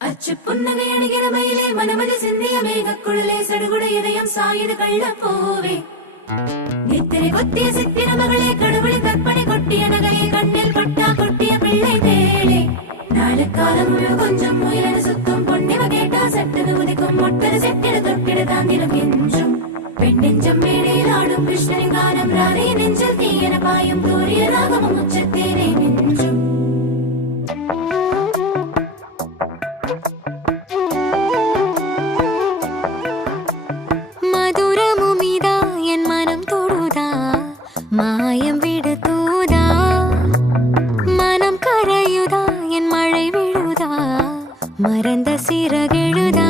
அச்சு புன்னகை அணிகிற மயிலே மனமதி சிந்திய மேகக்குழலே சடுகுட இதயம் சாயுது கள்ள போவே நித்திரை கொத்திய சித்திர மகளே கடவுளின் கற்பனை கொட்டிய நகையை கண்ணில் பட்டா கொட்டிய பிள்ளை தேளே நாளுக்காலம் முழு கொஞ்சம் முயலன சுத்தம் பொன்னிவ கேட்டா சட்டது உதிக்கும் மொட்டது செட்டிட தொட்டிட தாங்கிடும் என்றும் பெண் நெஞ்சம் மேடையில் ஆடும் கிருஷ்ணனின் காலம் ராணி நெஞ்சில் தீயன பாயும் தூரிய ராகமும் உச்சத்தேனே நெஞ்சும் மாயம் விடுதூதா மனம் கரையுதா என் மழை விழுதா மறந்த சிறகெழுதா